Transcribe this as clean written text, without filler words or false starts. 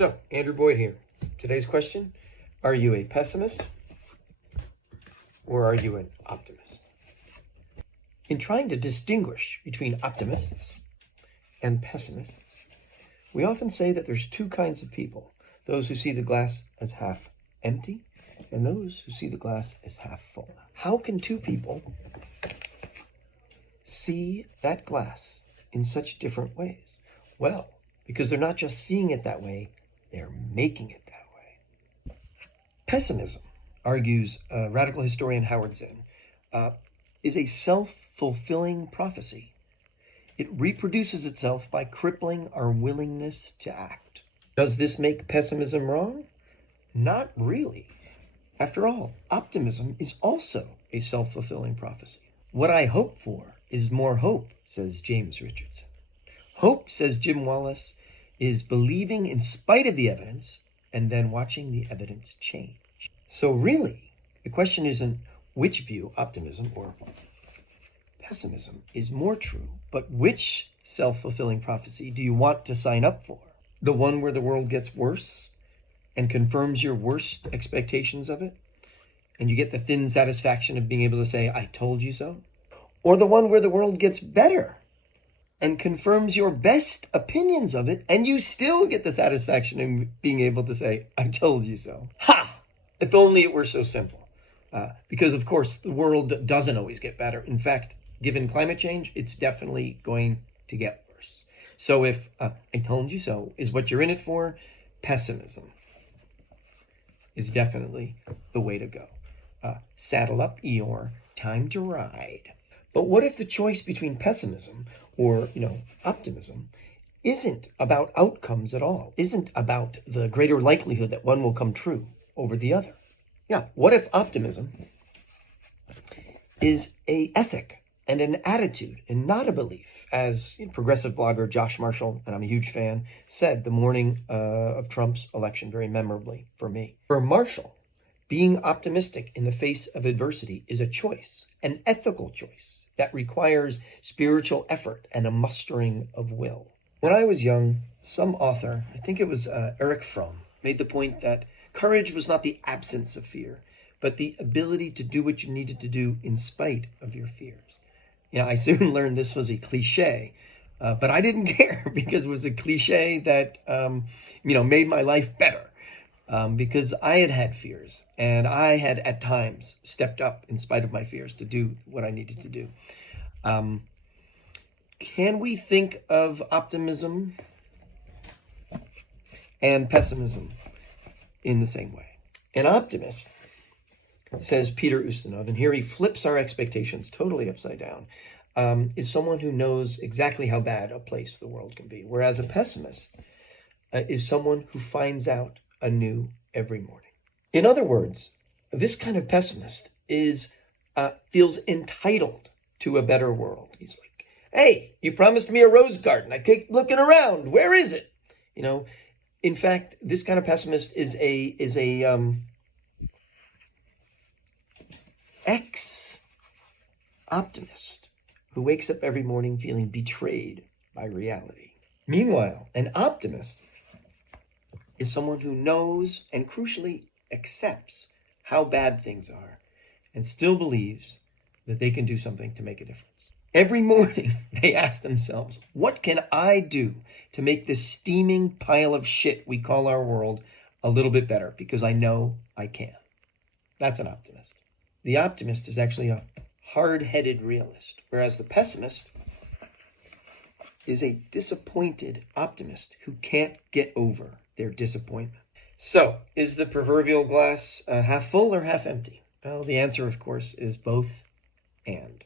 So, Andrew Boyd here. Today's question, are you a pessimist or are you an optimist? In trying to distinguish between optimists and pessimists, we often say that there's two kinds of people, those who see the glass as half empty and those who see the glass as half full. How can two people see that glass in such different ways? Well, because they're not just seeing it that way, they're making it that way. Pessimism, argues radical historian Howard Zinn, is a self-fulfilling prophecy. It reproduces itself by crippling our willingness to act. Does this make pessimism wrong? Not really. After all, optimism is also a self-fulfilling prophecy. What I hope for is more hope, says James Richardson. Hope, says Jim Wallace, is believing in spite of the evidence and then watching the evidence change. So really, the question isn't which view, optimism or pessimism, is more true, but which self-fulfilling prophecy do you want to sign up for? The one where the world gets worse and confirms your worst expectations of it, and you get the thin satisfaction of being able to say, I told you so? Or the one where the world gets better and confirms your best opinions of it, and you still get the satisfaction of being able to say, I told you so? Ha! If only it were so simple. Because, of course, the world doesn't always get better. In fact, given climate change, it's definitely going to get worse. So if I told you so is what you're in it for, pessimism is definitely the way to go. Saddle up, Eeyore, time to ride. But what if the choice between pessimism or, optimism isn't about outcomes at all, isn't about the greater likelihood that one will come true over the other? Yeah, what if optimism is an ethic and an attitude and not a belief, as progressive blogger Josh Marshall, and I'm a huge fan, said the morning of Trump's election very memorably for me. For Marshall, being optimistic in the face of adversity is a choice, an ethical choice that requires spiritual effort and a mustering of will. When I was young, some author, I think it was Erich Fromm, made the point that courage was not the absence of fear, but the ability to do what you needed to do in spite of your fears. I soon learned this was a cliche, but I didn't care because it was a cliche that, made my life better. Because I had fears, and I had at times stepped up in spite of my fears to do what I needed to do. Can we think of optimism and pessimism in the same way? An optimist, says Peter Ustinov, and here he flips our expectations totally upside down, is someone who knows exactly how bad a place the world can be, whereas a pessimist is someone who finds out anew every morning. In other words, this kind of pessimist feels entitled to a better world. He's like, hey, you promised me a rose garden. I keep looking around. Where is it? In fact, this kind of pessimist is a ex-optimist who wakes up every morning feeling betrayed by reality. Meanwhile, an optimist is someone who knows and crucially accepts how bad things are and still believes that they can do something to make a difference. Every morning they ask themselves, what can I do to make this steaming pile of shit we call our world a little bit better? Because I know I can. That's an optimist. The optimist is actually a hard-headed realist, whereas the pessimist is a disappointed optimist who can't get over their disappointment. So, is the proverbial glass half full or half empty? Well, the answer, of course, is both and.